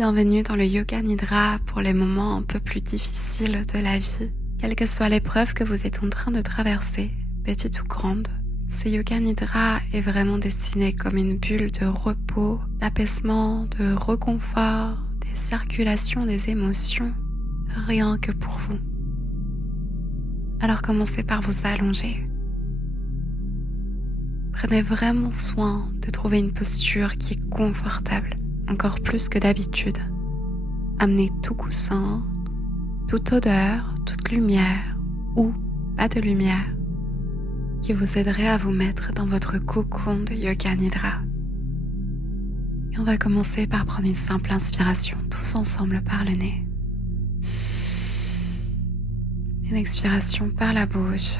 Bienvenue dans le Yoga Nidra pour les moments un peu plus difficiles de la vie. Quelle que soit l'épreuve que vous êtes en train de traverser, petite ou grande, ce Yoga Nidra est vraiment destiné comme une bulle de repos, d'apaisement, de réconfort, des circulations des émotions, rien que pour vous. Alors commencez par vous allonger. Prenez vraiment soin de trouver une posture qui est confortable, encore plus que d'habitude. Amenez tout coussin, toute odeur, toute lumière ou pas de lumière qui vous aiderait à vous mettre dans votre cocon de Yoga Nidra. Et on va commencer par prendre une simple inspiration, tous ensemble par le nez. Une expiration par la bouche.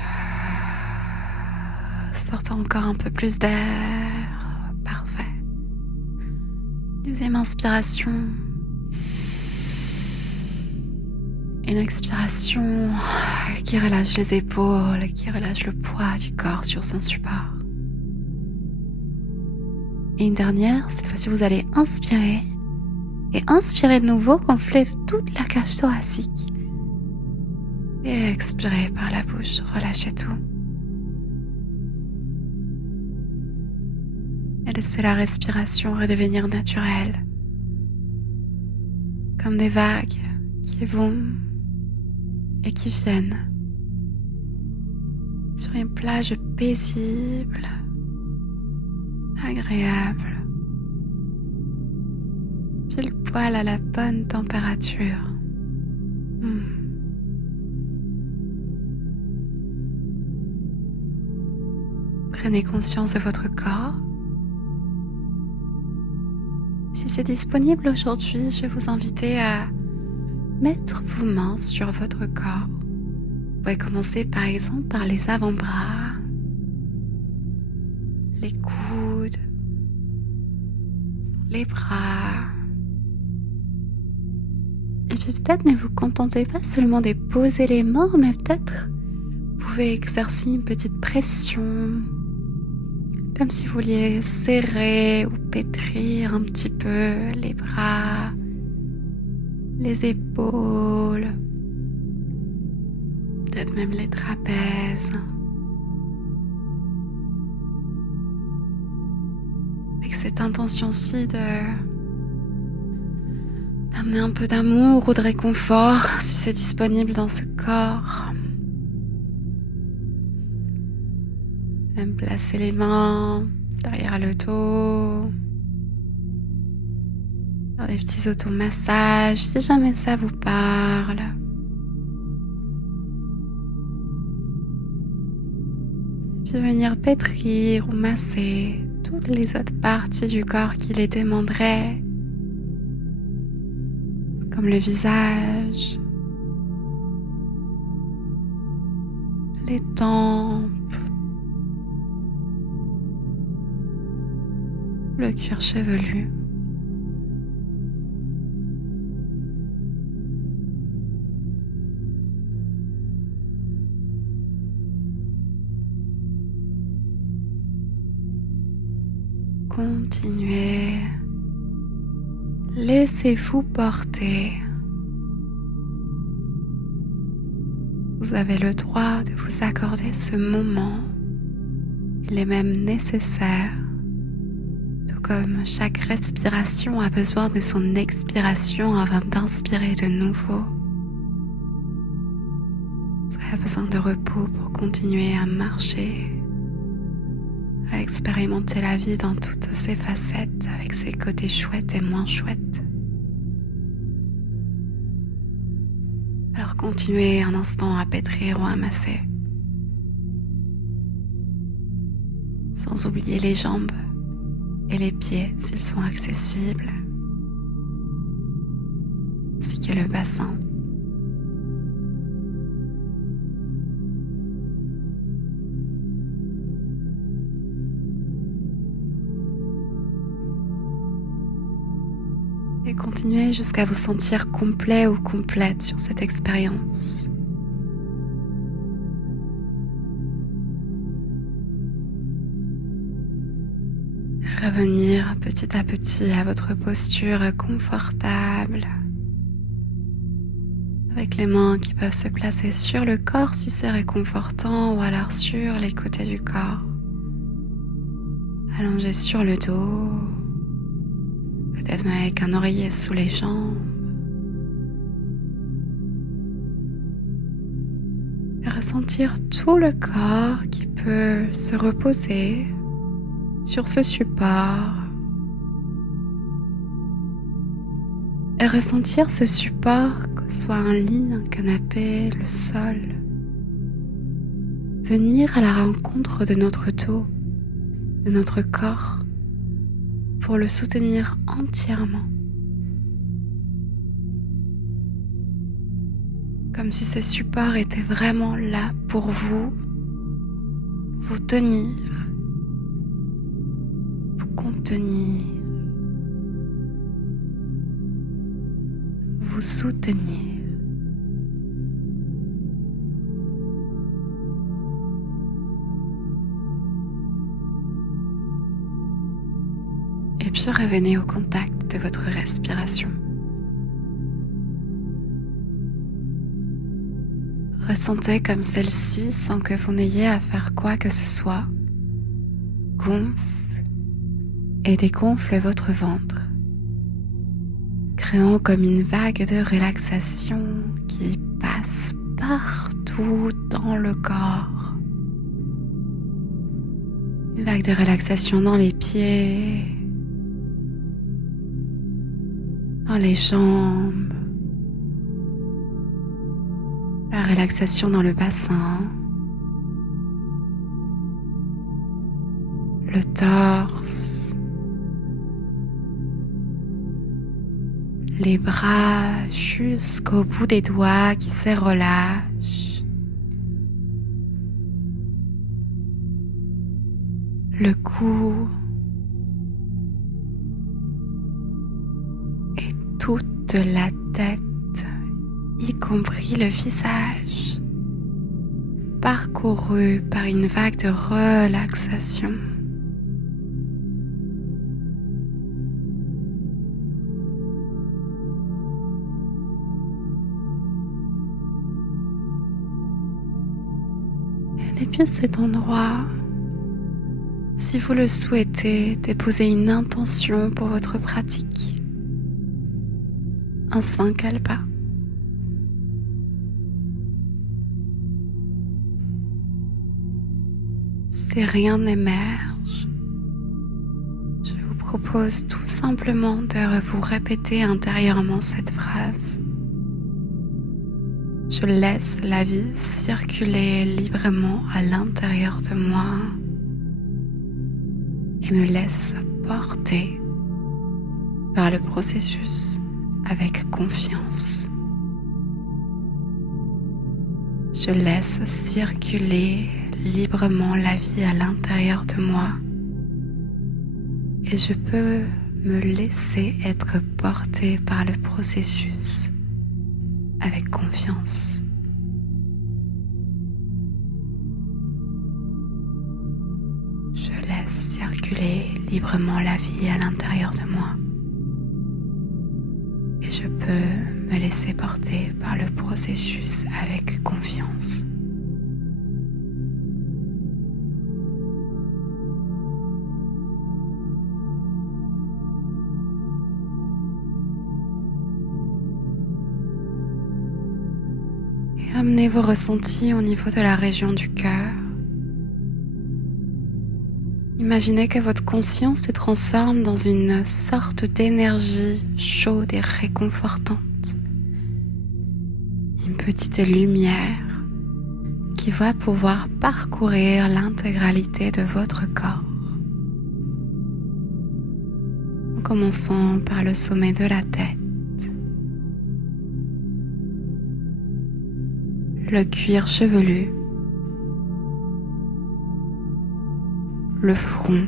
Sortez encore un peu plus d'air. Parfait. Deuxième inspiration. Une expiration qui relâche les épaules, qui relâche le poids du corps sur son support. Et une dernière, cette fois-ci vous allez inspirer. Et inspirez de nouveau, gonflez toute la cage thoracique. Et expirez par la bouche, relâchez tout. Et laissez la respiration redevenir naturelle. Comme des vagues qui vont et qui viennent sur une plage paisible, agréable, pile poil à la bonne température. Prenez conscience de votre corps. Si c'est disponible aujourd'hui, je vais vous inviter à mettre vos mains sur votre corps. Vous pouvez commencer par exemple par les avant-bras, les coudes, les bras. Et puis peut-être ne vous contentez pas seulement de poser les mains, mais peut-être vous pouvez exercer une petite pression, comme si vous vouliez serrer ou pétrir un petit peu les bras, les épaules, peut-être même les trapèzes. Avec cette intention-ci d'amener un peu d'amour ou de réconfort, si c'est disponible dans ce corps. Même placer les mains derrière le dos. Faire des petits automassages si jamais ça vous parle. Puis venir pétrir ou masser toutes les autres parties du corps qui les demanderaient, comme le visage, les tempes, le cuir chevelu. Continuez. Laissez-vous porter. Vous avez le droit de vous accorder ce moment. Il est même nécessaire. Tout comme chaque respiration a besoin de son expiration afin d'inspirer de nouveau. Vous avez besoin de repos pour continuer à marcher, à expérimenter la vie dans toutes ses facettes, avec ses côtés chouettes et moins chouettes. Alors continuez un instant à pétrir ou à masser, sans oublier les jambes et les pieds s'ils sont accessibles, ainsi que le bassin. Et continuez jusqu'à vous sentir complet ou complète sur cette expérience. Revenir petit à petit à votre posture confortable, avec les mains qui peuvent se placer sur le corps si c'est réconfortant ou alors sur les côtés du corps. Allongé sur le dos, peut-être même avec un oreiller sous les jambes. Et ressentir tout le corps qui peut se reposer sur ce support. Et ressentir ce support, que ce soit un lit, un canapé, le sol. Venir à la rencontre de notre dos, de notre corps, pour le soutenir entièrement. Comme si ces supports étaient vraiment là pour vous tenir, vous contenir, vous soutenir. Et puis revenez au contact de votre respiration. Ressentez comme celle-ci, sans que vous n'ayez à faire quoi que ce soit, gonfle et dégonfle votre ventre, créant comme une vague de relaxation qui passe partout dans le corps. Une vague de relaxation dans les pieds, dans les jambes, la relaxation dans le bassin, le torse, les bras jusqu'au bout des doigts qui se relâchent, le cou et toute la tête, y compris le visage, parcouru par une vague de relaxation. Et depuis cet endroit, si vous le souhaitez, déposez une intention pour votre pratique. Un sankalpa. Si rien n'émerge, je vous propose tout simplement de vous répéter intérieurement cette phrase. Je laisse la vie circuler librement à l'intérieur de moi et me laisse porter par le processus avec confiance. Je laisse circuler librement la vie à l'intérieur de moi et je peux me laisser être porté par le processus avec confiance. Je laisse circuler librement la vie à l'intérieur de moi et je peux me laisser porter par le processus avec confiance. Et amenez vos ressentis au niveau de la région du cœur. Imaginez que votre conscience se transforme dans une sorte d'énergie chaude et réconfortante. Une petite lumière qui va pouvoir parcourir l'intégralité de votre corps. En commençant par le sommet de la tête, le cuir chevelu, le front,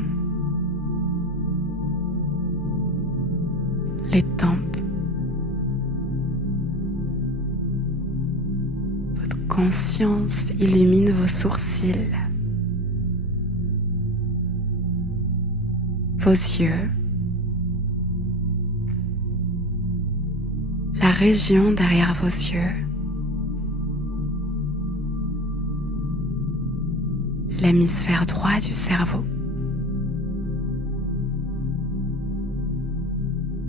les tempes. Votre conscience illumine vos sourcils, vos yeux, la région derrière vos yeux, l'hémisphère droit du cerveau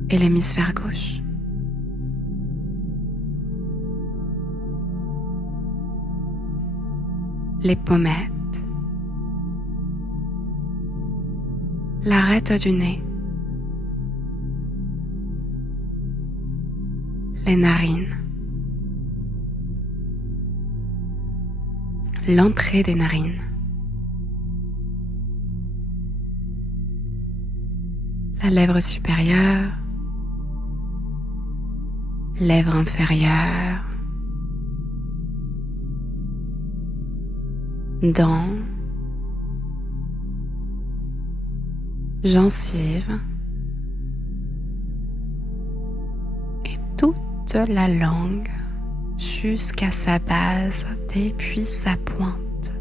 et l'hémisphère gauche. Les pommettes, l'arête du nez, les narines, l'entrée des narines, la lèvre supérieure, lèvre inférieure, dents, gencives et toute la langue jusqu'à sa base depuis sa pointe.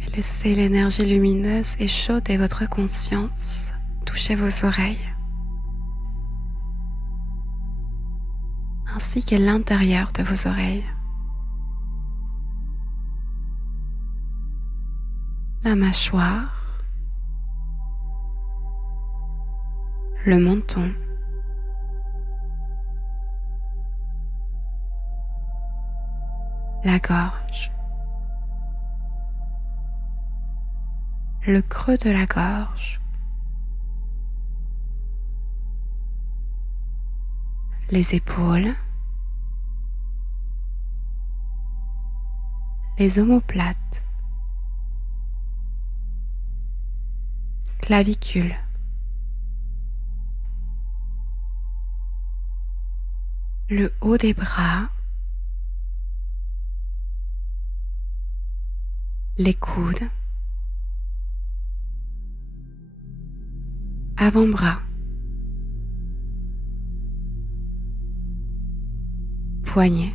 Et laissez l'énergie lumineuse et chaude de votre conscience toucher vos oreilles, ainsi que l'intérieur de vos oreilles, la mâchoire, le menton, la gorge, le creux de la gorge, les épaules, les omoplates, clavicule, le haut des bras, les coudes, avant-bras, poignets,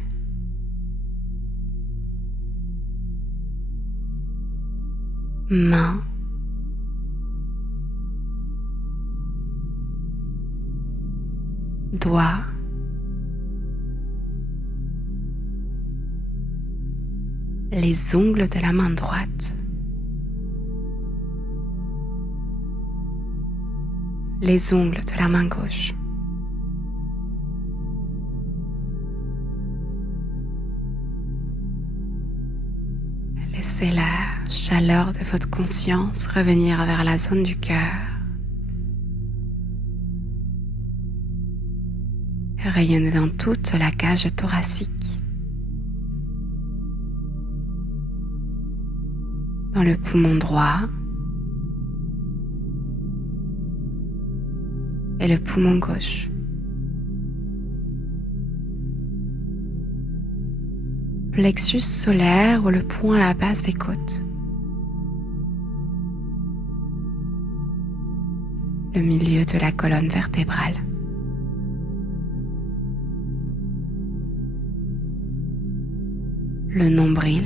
mains, doigts, les ongles de la main droite, les ongles de la main gauche, laissez la chaleur de votre conscience revenir vers la zone du cœur et rayonner dans toute la cage thoracique, dans le poumon droit et le poumon gauche. Plexus solaire ou le point à la base des côtes. Le milieu de la colonne vertébrale. Le nombril.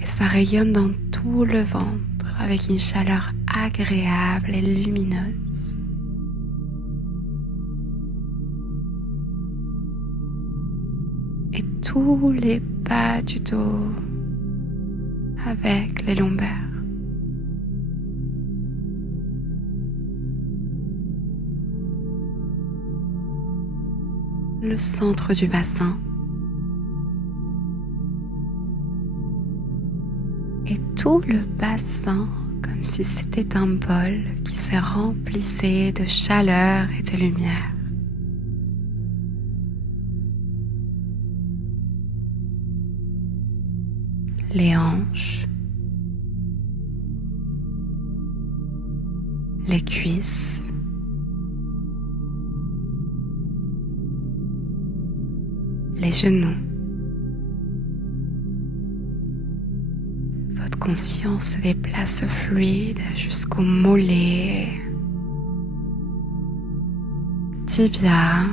Et ça rayonne dans tout le ventre avec une chaleur agréable et lumineuse. Et tous les bas du dos avec les lombaires. Le centre du bassin. Et tout le bassin comme si c'était un bol qui se remplissait de chaleur et de lumière. Les hanches, les cuisses, les genoux. Votre conscience se déplace fluide jusqu'au mollet, tibia,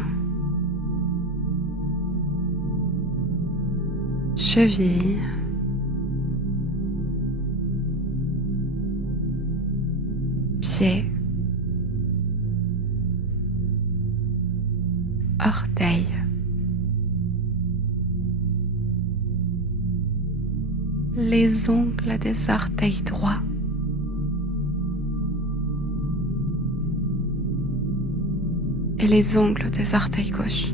cheville, pied, orteil, les ongles des orteils droits, et les ongles des orteils gauches.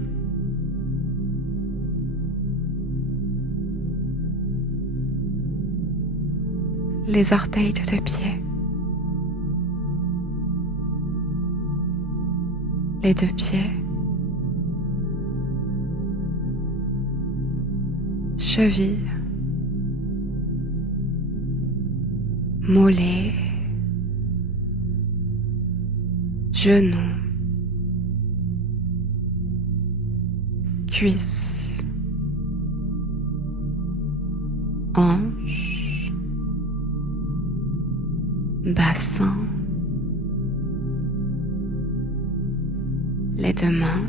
Les orteils de deux pieds, les deux pieds, cheville, mollet, genou, cuisse, hanche, bassin, les deux mains,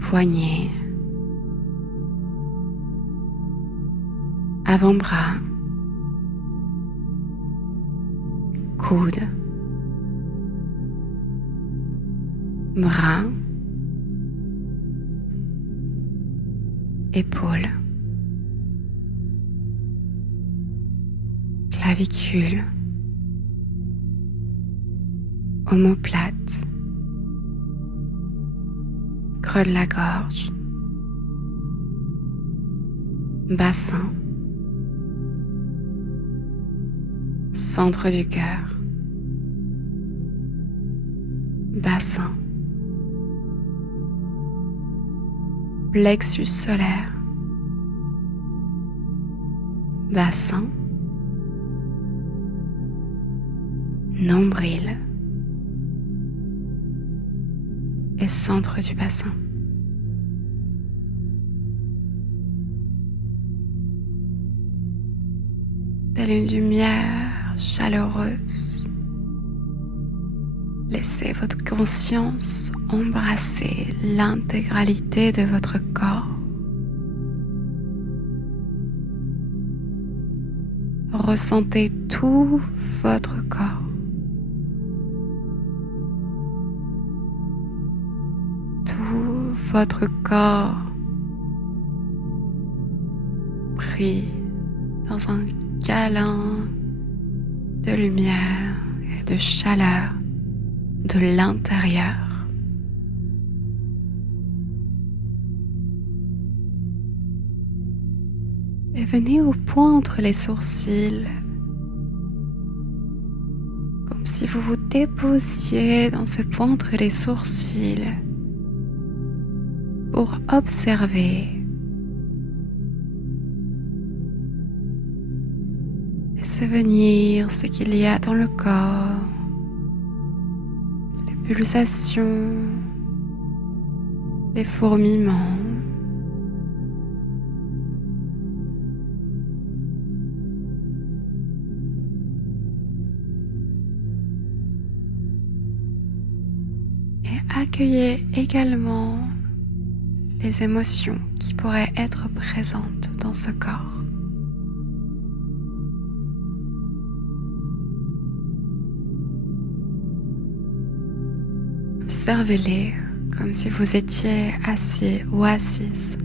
poignets, avant-bras, coude, bras, épaules, clavicule, omoplate, creux de la gorge, bassin, centre du cœur, bassin, plexus solaire, bassin, nombril et centre du bassin. Telle une lumière chaleureuse, laissez votre conscience embrasser l'intégralité de votre corps. Ressentez tout votre corps. Tout votre corps pris dans un câlin de lumière et de chaleur de l'intérieur. Et venez au point entre les sourcils, comme si vous vous déposiez dans ce point entre les sourcils pour observer. Laissez venir ce qu'il y a dans le corps, les pulsations, les fourmillements. Et accueillez également les émotions qui pourraient être présentes dans ce corps. Observez-les comme si vous étiez assis ou assise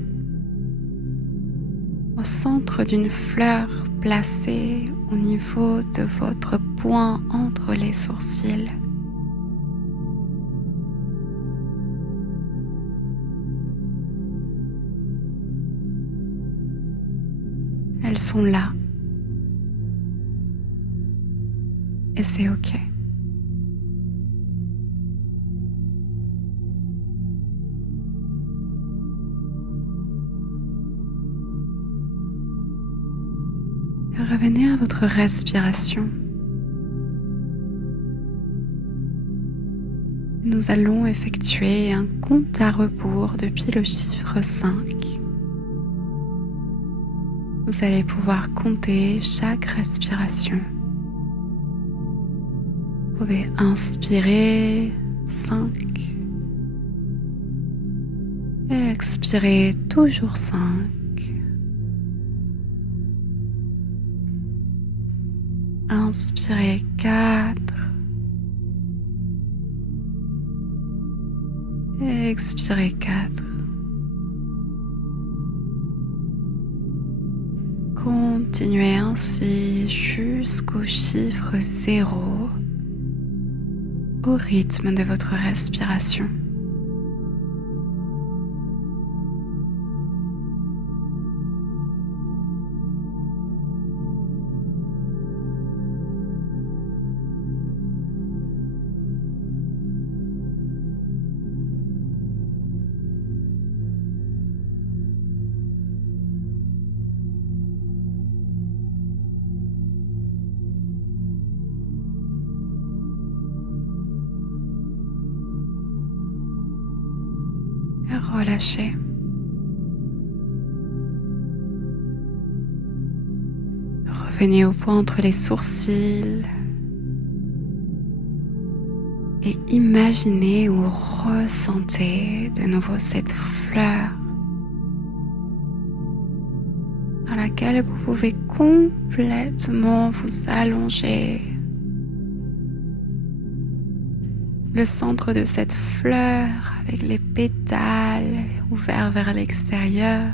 au centre d'une fleur placée au niveau de votre point entre les sourcils. Elles sont là et c'est ok. Revenez à votre respiration. Nous allons effectuer un compte à rebours depuis le chiffre 5. Vous allez pouvoir compter chaque respiration Vous pouvez inspirer 5 et expirer toujours 5. Inspirez 4 et expirez 4. Continuez ainsi jusqu'au chiffre 0 au rythme de votre respiration. Et relâchez. Revenez au point entre les sourcils et imaginez ou ressentez de nouveau cette fleur dans laquelle vous pouvez complètement vous allonger. Le centre de cette fleur avec les pétales ouverts vers l'extérieur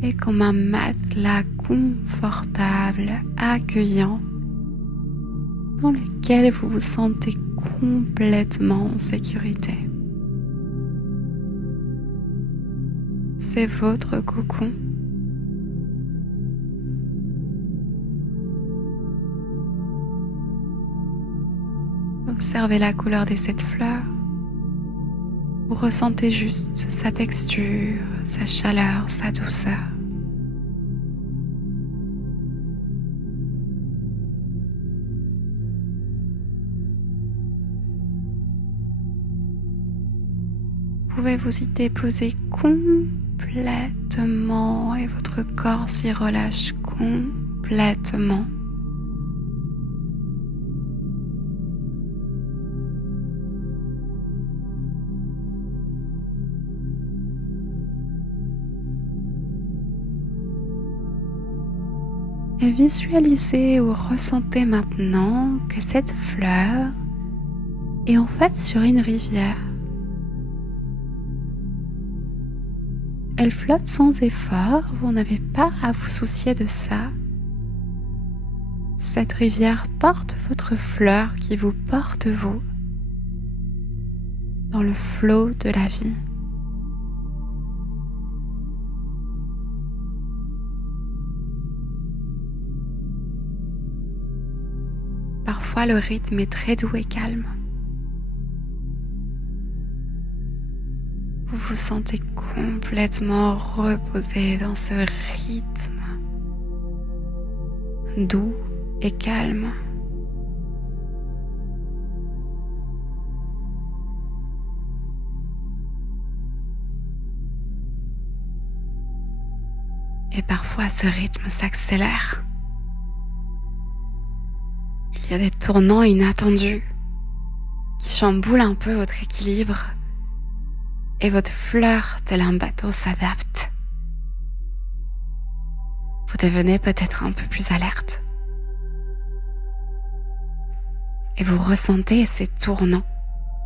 est comme un matelas confortable, accueillant, dans lequel vous vous sentez complètement en sécurité. C'est votre cocon. Observez la couleur de cette fleur. Vous ressentez juste sa texture, sa chaleur, sa douceur. Vous pouvez vous y déposer complètement et votre corps s'y relâche complètement. Et visualisez ou ressentez maintenant que cette fleur est en fait sur une rivière. Elle flotte sans effort, vous n'avez pas à vous soucier de ça. Cette rivière porte votre fleur qui vous porte vous dans le flot de la vie. Parfois, le rythme est très doux et calme. Vous vous sentez complètement reposé dans ce rythme doux et calme. Et parfois, ce rythme s'accélère. Il y a des tournants inattendus qui chamboulent un peu votre équilibre et votre fleur, tel un bateau, s'adapte. Vous devenez peut-être un peu plus alerte. Et vous ressentez ces tournants,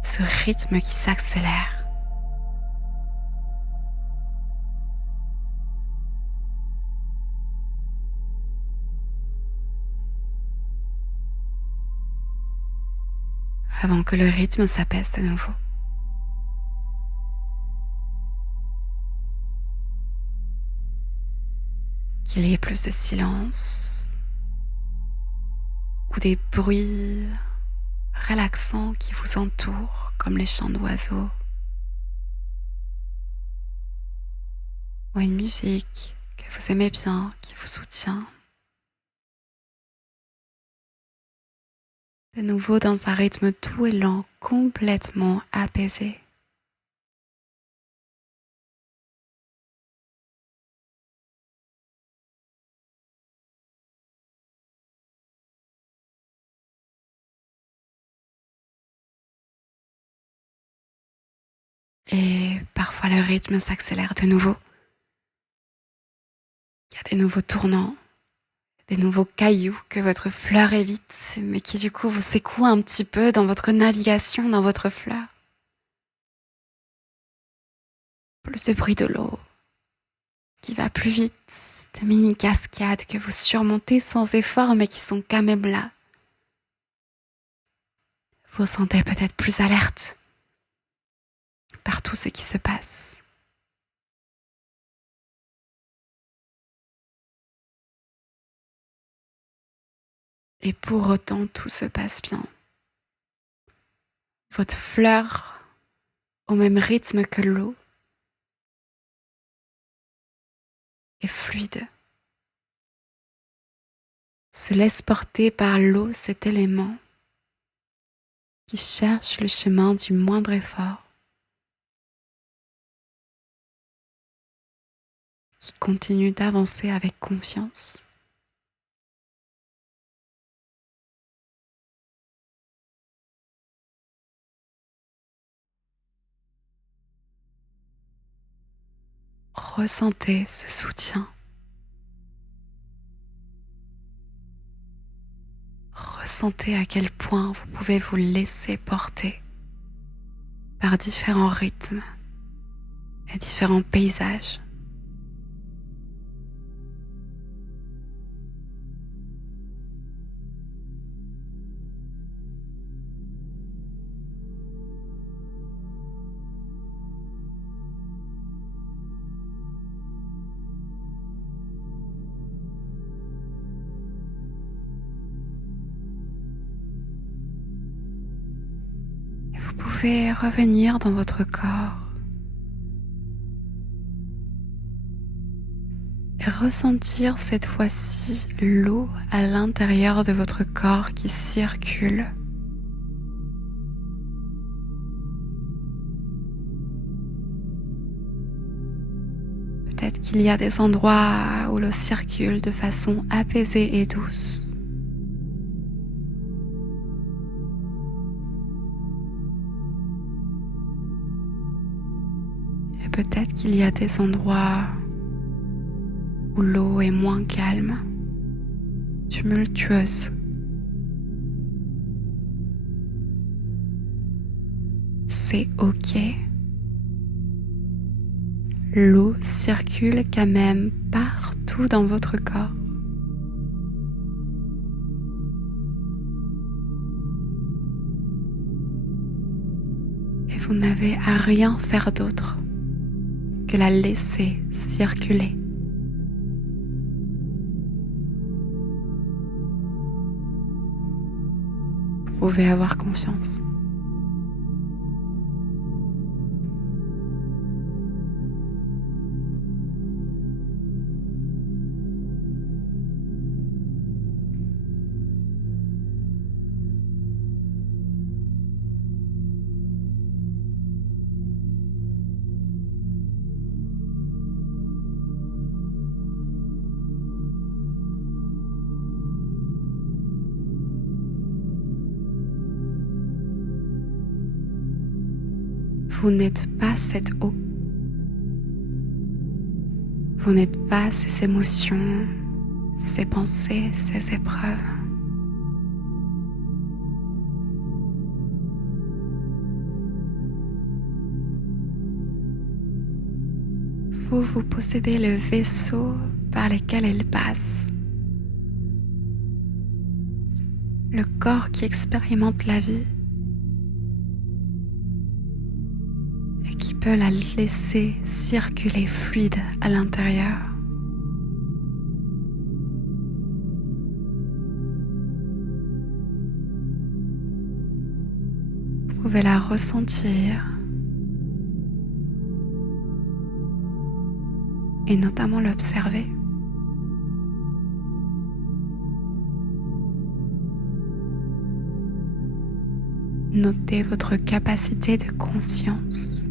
ce rythme qui s'accélère. Avant que le rythme s'apaise de nouveau. Qu'il y ait plus de silence ou des bruits relaxants qui vous entourent, comme les chants d'oiseaux ou une musique que vous aimez bien, qui vous soutient. De nouveau dans un rythme doux et lent, complètement apaisé. et parfois le rythme s'accélère de nouveau. Il y a des nouveaux tournants, des nouveaux cailloux que votre fleur évite, mais qui du coup vous secouent un petit peu dans votre navigation, dans votre fleur. Plus de bruit de l'eau qui va plus vite, des mini cascades que vous surmontez sans effort mais qui sont quand même là. Vous vous sentez peut-être plus alerte par tout ce qui se passe. Et pour autant, tout se passe bien. Votre fleur, au même rythme que l'eau, est fluide. Se laisse porter par l'eau, cet élément qui cherche le chemin du moindre effort, qui continue d'avancer avec confiance. Ressentez ce soutien. Ressentez à quel point vous pouvez vous laisser porter par différents rythmes et différents paysages. Vous pouvez revenir dans votre corps et ressentir cette fois-ci l'eau à l'intérieur de votre corps qui circule. Peut-être qu'il y a des endroits où l'eau circule de façon apaisée et douce. Et peut-être qu'il y a des endroits où l'eau est moins calme, tumultueuse. C'est ok. L'eau circule quand même partout dans votre corps. Et vous n'avez à rien faire d'autre que la laisser circuler. Vous pouvez avoir confiance. Vous n'êtes pas cette eau. Vous n'êtes pas ces émotions, ces pensées, ces épreuves. Vous possédez le vaisseau par lequel elle passe. Le corps qui expérimente la vie et qui peut la laisser circuler fluide à l'intérieur. Vous pouvez la ressentir et notamment l'observer. Notez votre capacité de conscience.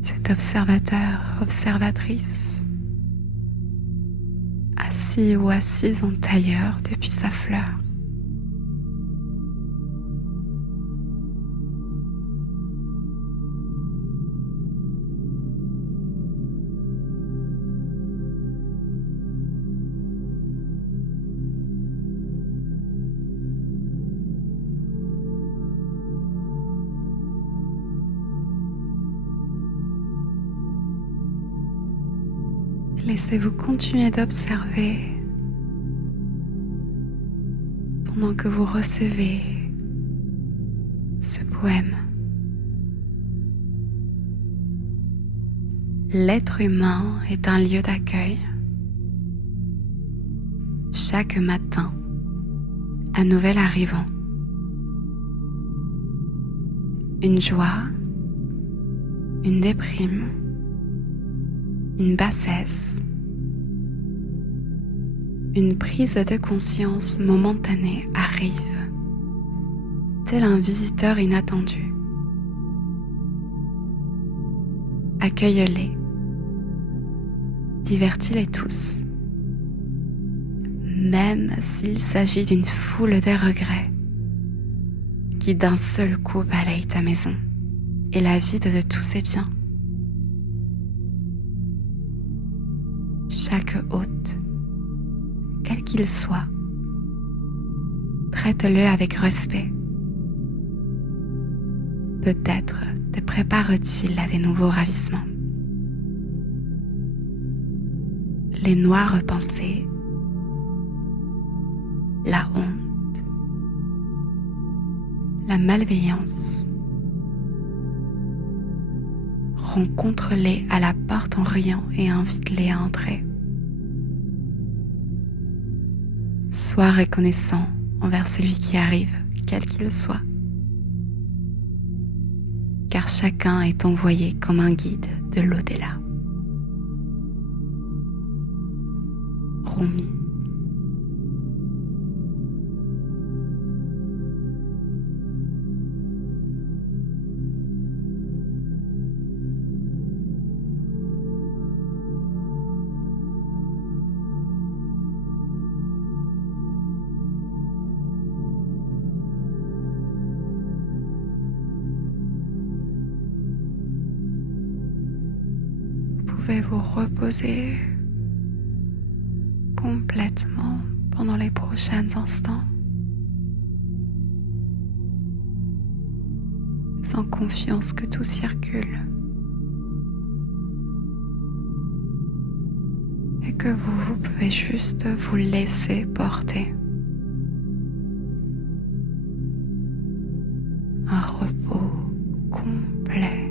Cet observateur, observatrice, assis ou assise en tailleur depuis sa fleur. Laissez-vous continuer d'observer pendant que vous recevez ce poème. L'être humain est un lieu d'accueil. Chaque matin, un nouvel arrivant. Une joie, une déprime, une bassesse, une prise de conscience momentanée arrive, tel un visiteur inattendu. Accueille-les, divertis-les tous, même s'il s'agit d'une foule de regrets qui d'un seul coup balaye ta maison et la vide de tous ses biens. Chaque hôte, quel qu'il soit, traite-le avec respect. Peut-être te prépare-t-il à des nouveaux ravissements. Les noires pensées, la honte, la malveillance. Rencontre-les à la porte en riant et invite-les à entrer. Sois reconnaissant envers celui qui arrive, quel qu'il soit. Car chacun est envoyé comme un guide de l'au-delà. Rumi. Vous pouvez vous reposer complètement pendant les prochains instants, sans confiance que tout circule et que vous pouvez juste vous laisser porter. Un repos complet.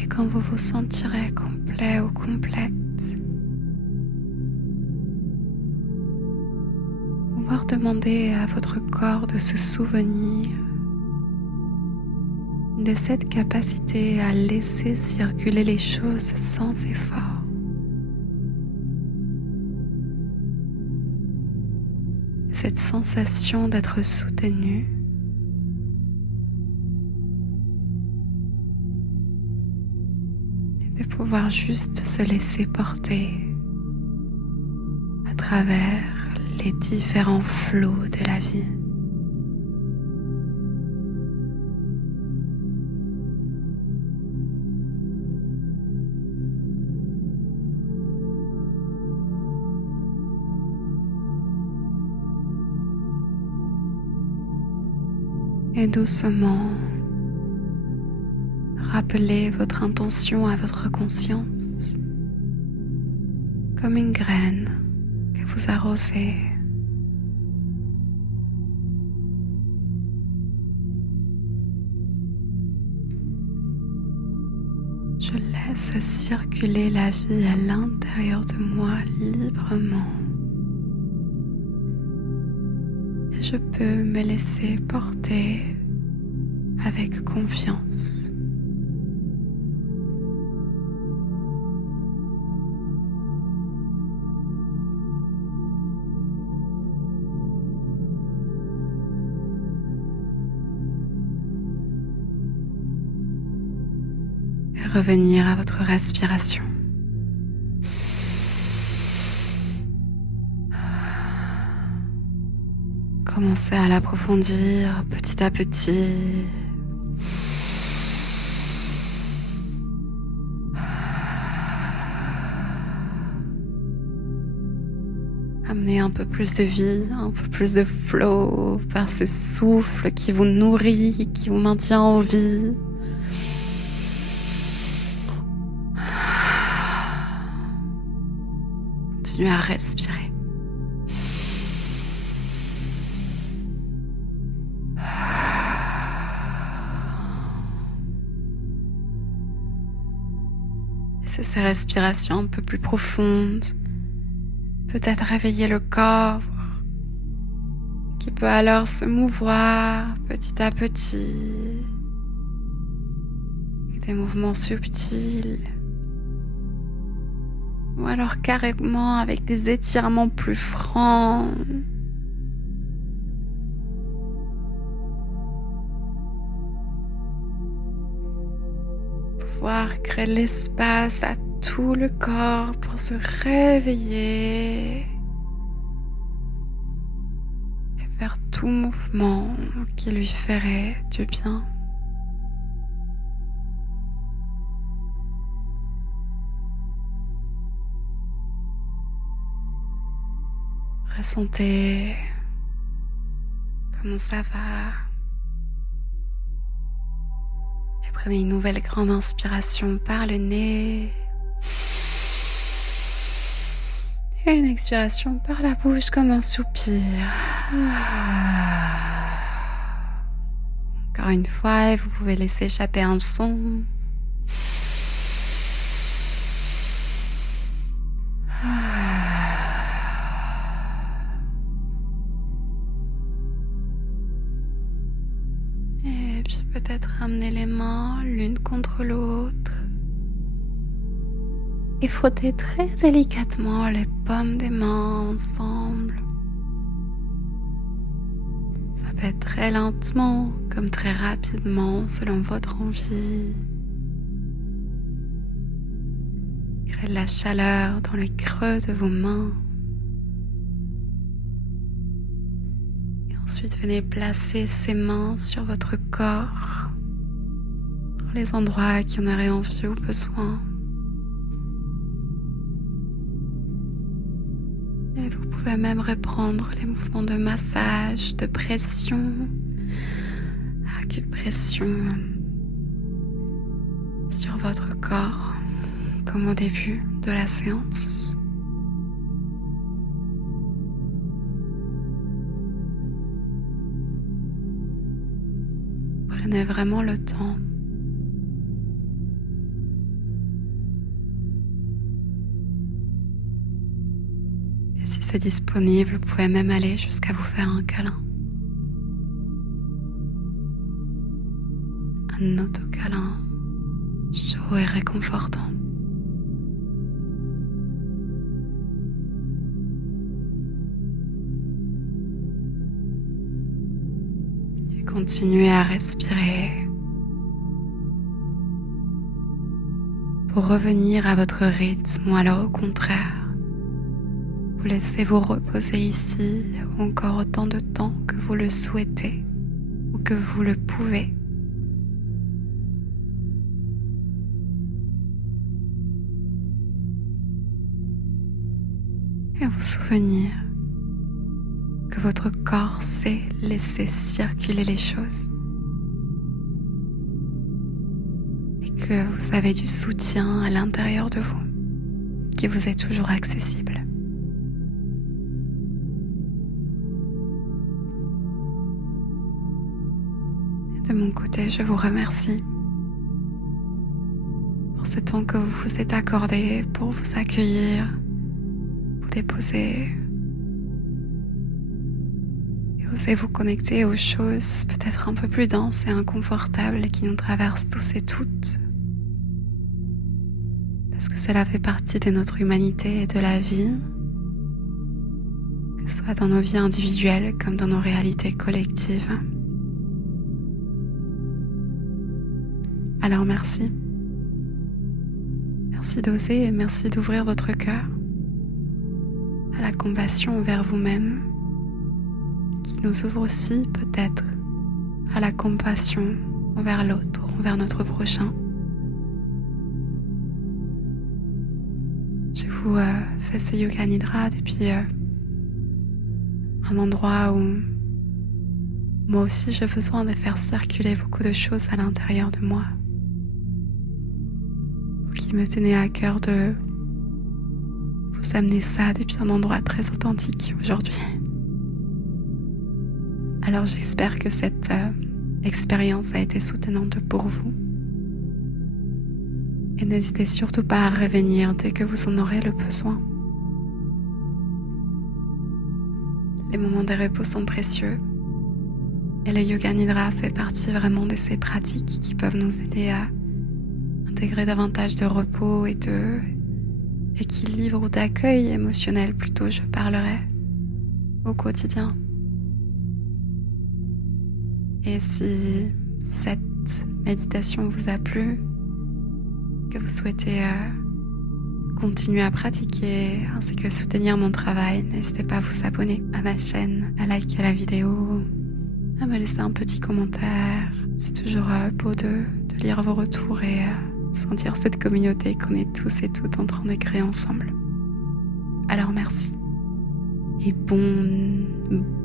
Et quand vous vous sentirez complet ou complète, pouvoir demander à votre corps de se souvenir de cette capacité à laisser circuler les choses sans effort. Cette sensation d'être soutenu et de pouvoir juste se laisser porter à travers les différents flots de la vie. Et doucement, rappelez votre intention à votre conscience. comme une graine que vous arrosez. Je laisse circuler la vie à l'intérieur de moi librement. Et je peux me laisser porter avec confiance. Et revenir à votre respiration. Commencez à l'approfondir petit à petit. Amenez un peu plus de vie, un peu plus de flow par ce souffle qui vous nourrit, qui vous maintient en vie. Continuez à respirer. Laissez ces respirations un peu plus profondes. Peut-être réveiller le corps qui peut alors se mouvoir petit à petit avec des mouvements subtils ou alors carrément avec des étirements plus francs. Pouvoir créer l'espace à tout le corps pour se réveiller et faire tout mouvement qui lui ferait du bien. Ressentez comment ça va. Et prenez une nouvelle grande inspiration par le nez. Et une expiration par la bouche comme un soupir. Encore une fois, vous pouvez laisser échapper un son. Et puis peut-être ramener les mains l'une contre l'autre. Et frotter très délicatement les paumes des mains ensemble. Ça peut être très lentement comme très rapidement selon votre envie. Créez de la chaleur dans les creux de vos mains. Et ensuite venez placer ces mains sur votre corps, dans les endroits qui en auraient envie ou besoin. Et vous pouvez même reprendre les mouvements de massage, de pression, acupression sur votre corps, comme au début de la séance. Prenez vraiment le temps. Si c'est disponible, vous pouvez même aller jusqu'à vous faire un câlin. Un autocâlin chaud et réconfortant. Et continuez à respirer pour revenir à votre rythme ou alors au contraire. Vous laissez vous reposer ici encore autant de temps que vous le souhaitez ou que vous le pouvez. Et vous souvenir que votre corps sait laisser circuler les choses et que vous avez du soutien à l'intérieur de vous. qui vous est toujours accessible. De mon côté, je vous remercie pour ce temps que vous vous êtes accordé pour vous accueillir, vous déposer et oser vous connecter aux choses peut-être un peu plus denses et inconfortables qui nous traversent tous et toutes. Parce que cela fait partie de notre humanité et de la vie, que ce soit dans nos vies individuelles comme dans nos réalités collectives. Alors merci. Merci d'oser et merci d'ouvrir votre cœur à la compassion envers vous-même, qui nous ouvre aussi peut-être à la compassion envers l'autre, envers notre prochain. Je vous fais ce yoga nidra depuis un endroit où moi aussi j'ai besoin de faire circuler beaucoup de choses à l'intérieur de moi. Qui me tenait à cœur de vous amener ça depuis un endroit très authentique aujourd'hui. Alors j'espère que cette expérience a été soutenante pour vous. Et n'hésitez surtout pas à revenir dès que vous en aurez le besoin. Les moments de repos sont précieux. Et le yoga nidra fait partie vraiment de ces pratiques qui peuvent nous aider à intégrer davantage de repos et de équilibre ou d'accueil émotionnel plutôt, je parlerai, au quotidien. Et si cette méditation vous a plu, que vous souhaitez continuer à pratiquer ainsi que soutenir mon travail, n'hésitez pas à vous abonner à ma chaîne, à liker la vidéo, à me laisser un petit commentaire. C'est toujours beau de lire vos retours et sentir cette communauté qu'on est tous et toutes en train de créer ensemble. Alors merci. Et bonne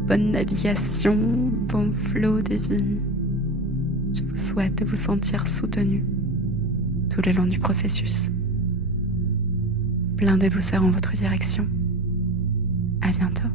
navigation, bon flow de vie. Je vous souhaite de vous sentir soutenu tout le long du processus. Plein de douceur en votre direction. À bientôt.